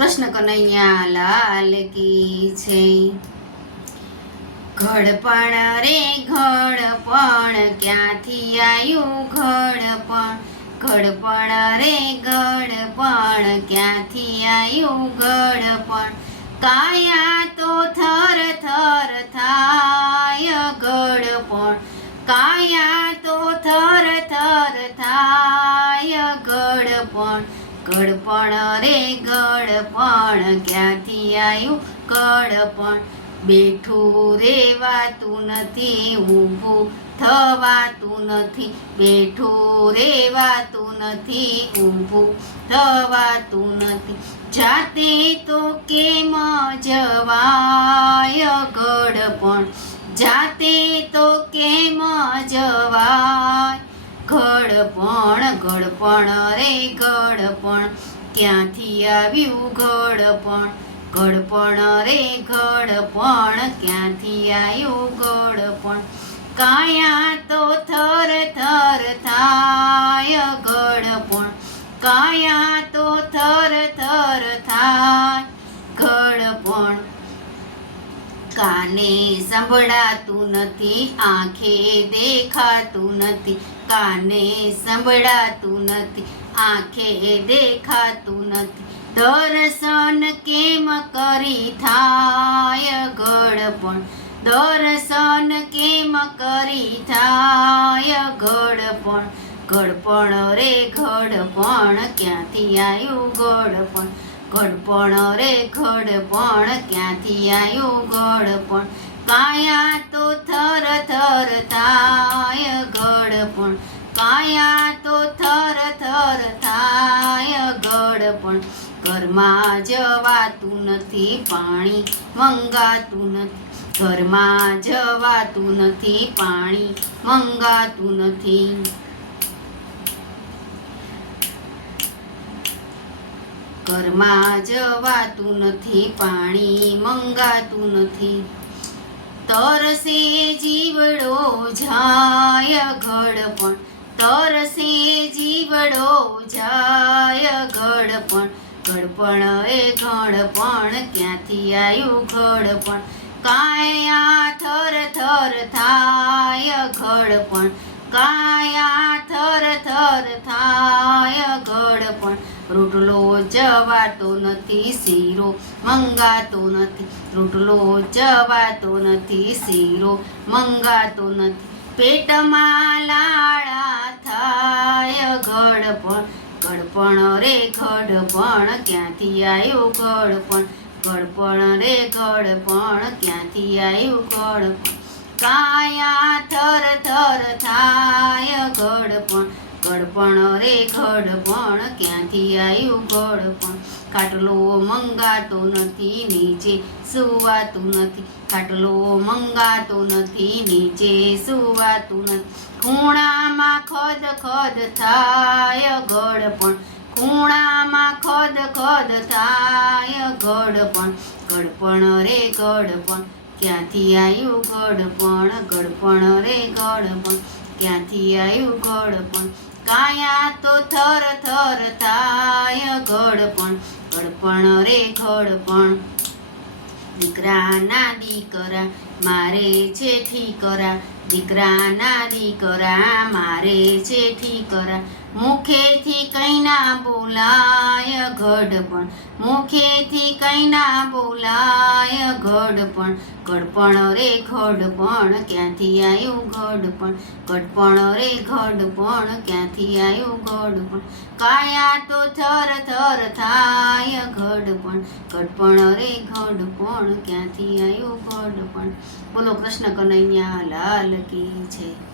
કૃષ્ણ કનૈયા લાલ કી છે. ઘડપણ રે ઘડપણ ક્યાંથી આવ્યું ઘડપણ ઘડપણ રે ગડપણ ક્યાંથી આવ્યું ગડપણ કાયા તો થર થર થાય ગડપણ કાયા તો થર થર થાય ઘડપણ ઘડપણ રે ગડપણ ક્યાંથી આવ્યું ગડપણ બેઠું રેવાતું નથી, ઊભું થવાતું નથી. બેઠું રેવાતું નથી, ઊભું થવાતું નથી. જાતે તો કેમ જવાય ગડપણ જાતે તો કેમ જવાય ઘડપણ ઘડપણ રે ઘડપણ ક્યાંથી આવ્યું ઘડપણ ઘડપણ રે ઘડપણ ક્યાંથી આવ્યું ઘડપણ કાયા તો થર થર થાય ઘડપણ કાયા તો થર થર થાય ઘડપણ કાને સંભળાતું નથી, આંખે દેખાતું નથી, કાને સંભળાતું નથી, આંખે દેખાતું નથી. દર્શન કેમ કરી થાય ગડપણ? દર્શન કેમ કરી થાય ઘડપણ ઘડપણ રે ગડપણ, ક્યાંથી આવ્યું ઘડપણ ઘડપણ રે ઘડપણ ક્યાંથી આવ્યો ઘડપણ કાયા તો થર થર થાય ઘડપણ કાયા તો થર થર થાય ઘડપણ ઘરમાં જવાતું નથી પાણી, મંગાતું નથી. ઘરમાં જવાતું નથી પાણી, મંગાતું નથી. ઘરમાં જવાતું નથી, પાણી મંગાતું નથી. તરસે જીવડો જાય ઘડપણ, તરસે જીવડો જાય ઘડપણ. ઘડપણ એ ઘડપણ, ક્યાંથી આવ્યું ઘડપણ? કાયા થર થર થાય ઘડપણ. કાયા થર થર થાય ઘડપણ. રોટલો જવાતો નથી શીરો, મંગાતો નથી. રોટલો જવાતો નથી શીરો, મંગાતો નથી. પેટમાં લાળા થાય ઘડપણ ગડપણ રે ઘડપણ ક્યાંથી આવ્યું ઘડપણ ગડપણ રે ઘડપણ ક્યાંથી આવ્યું ઘડપણ કાયા થર થર થાય ઘડપણ ઘડપણ રે ઘડપણ ક્યાંથી આવ્યું ઘડપણ ખાટલો મંગાતો નથી નીચે, સુવાતું નથી. ખાટલો મંગાતો નથી નીચે, સુવાતું નથી. ખૂણામાં ખદ ખદ થાય ઘડપણ ખૂણામાં ખદ ખદ થાય ઘડપણ ગડપણ રે ઘડપણ ક્યાંથી આવ્યું ઘડપણ ગડપણ રે ઘડપણ ક્યાંથી આવ્યું ઘડપણ કાયા તો થર થર થાય ઘડપણ ઘડપણ રે ઘડપણ દીકરાના દીકરા મારે છે ઠીકરા દીકરાના દીકરા, મારે છે ઠીકરા. મુખેથી કઈ ના બોલાય ઘડપણ મુખેથી કઈ ના બોલાય ઘડપણ ઘડપણ રે ઘડપણ ક્યાંથી આવ્યું ઘડપણ ઘડપણ રે ઘડપણ ક્યાંથી આવ્યું ઘડપણ કાયા તો થર થર થાય ઘડપણ ઘડપણ રે ઘડપણ ક્યાંથી આવ્યું ઘડપણ બોલો કૃષ્ણ કનૈયા લાલ કી છે.